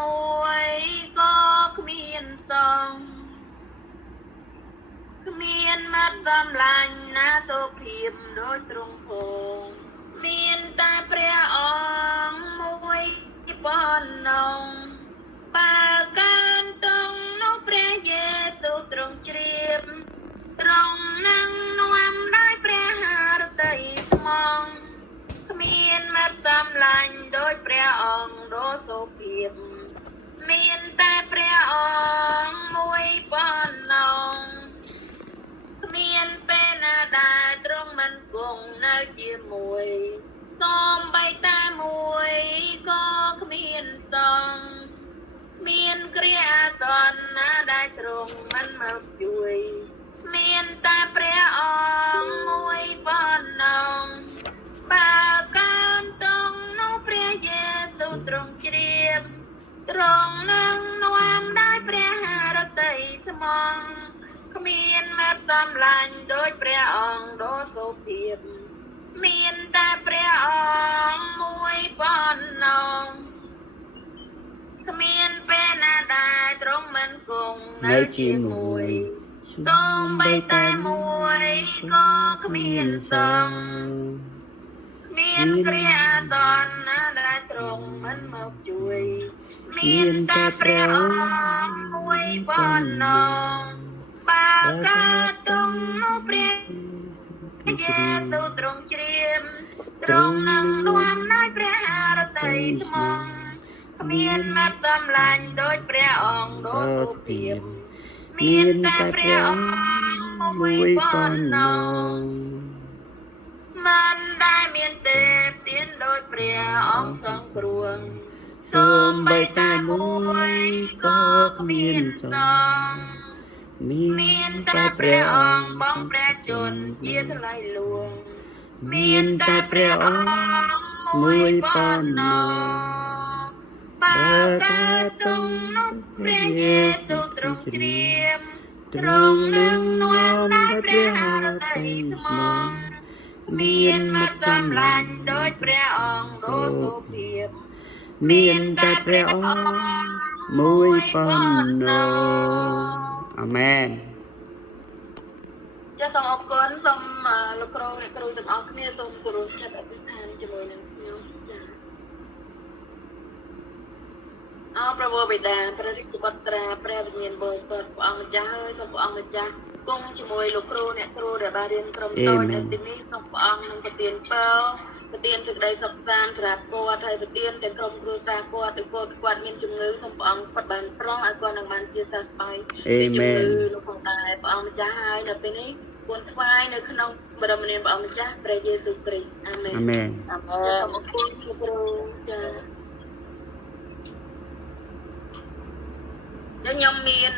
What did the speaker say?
មួយក៏គ្មានសងគ្មានមាត់សំឡាញ់ណាសុភាពដូចទ្រង់ភងមានតែព្រះអង្គមួយប៉ុណ្ណោះបើកានទ្រង់នោះព្រះយេស៊ូវទ្រង់ជ្រាបទ្រង់នឹងនាំដោយព្រះハរតីស្មងគ្មានមាត់សំឡាញ់ដូចព្រះអង្គដ៏សុភាពមានតែព្រះអង្គមួយប៉ុណ្ណោះគ្មានពេលណាដែលទ្រង់មិនគង់នៅជាមួយសូម្បីតែមួយក៏គ្មានសងមានគ្រាអាសន្នណាដែលទ្រង់មិនមកជួយមានតែព្រះអង្គមួយប៉ុណ្ណោះបើកានទ្រង់នោះព្រះយេស៊ូវទ្រង់ជ្រាបទ្រង់នឹងនាំដោយព្រះハរតីស្មងគ្មានមាត់សំឡាញ់ដូចព្រះអង្គដ៏សុភាពមានតែព្រះអង្គមួយប៉ុណ្ណោះគ្មានពេលណាដែលទ្រង់មិនគង់នៅជាមួយសូម្បីតែមួយក៏គ្មានសងមានគ្រាអាសន្នណាដែលទ្រង់មិនមកជួយមានតែព្រះអង្គមួយប៉ុណ្ណោះបើកើតទ្រង់នោះព្រះយេស៊ូវទ្រង់ជ្រាបទ្រង់នឹងនាំដោយព្រះハរតីស្មងគ្មានមាត់សំឡាញ់ដូចព្រះអង្គដ៏សុភាពមានតែព្រះអង្គមួយប៉ុណ្ណោះមិនដែលមានទេពទានដូចព្រះអង្គសង្គ្រោះសូម្បីតែមួយក៏គ្មានសងមានតែព្រះអង្គបងព្រះជន្មជាថ្លៃលួងមានតែព្រះអង្គមួយប៉ុណ្ណោះបើកើតទ្រង់នោះព្រះយេស៊ូវទ្រង់ជ្រាបទ្រង់នឹងនាំដោយព្រះハរតីស្មងមានមាត់សំឡាញ់ដូចព្រះអង្គដ៏សុភាពមានតែព្រះអង្គមួយប៉ុណ្ណោះអាមែនចាសសូមអរគុណសូមលោកគ្រូអ្នកគ្រូទាំងអស់គ្នាសូមគោរពចិត្តអធិដ្ឋានជាមួយនឹងខ្ញុំចា៎អរព្រះវរបិតាព្រះរិទ្ធបុត្រាព្រះវិញ្ញាណបរិសុទ្ធព្រះអង្គម្ចាស់ហើយសូមព្រះអង្គម្ចាស់គង់ជាមួយលោកគ្រូអ្នកគ្រូដែលបានរៀនក្រុមតូចនៅទីនេះសូមព្រះអង្គនឹងប្រទានពរប្រទានសេចក្តីសុខសាន្តសម្រាប់គាត់ហើយប្រទានទាំងក្រុមគ្រួសារគាត់ឬគាត់មានជំងឺសូមព្រះអង្គគាត់បានប្រោះឲ្យគាត់នឹងបានជាសះស្បើយពីជំងឺលោកផងដែរព្រះអង្គម្ចាស់ហើយដល់ពេលនេះគួរថ្វាយនៅក្នុងបរមនាមព្រះអង្គម្ចាស់ព្រះយេស៊ូវគ្រីស្ទអាមែនអាមែនសូមអរគុណលោកគ្រូចា៎ខ្ញុំមាន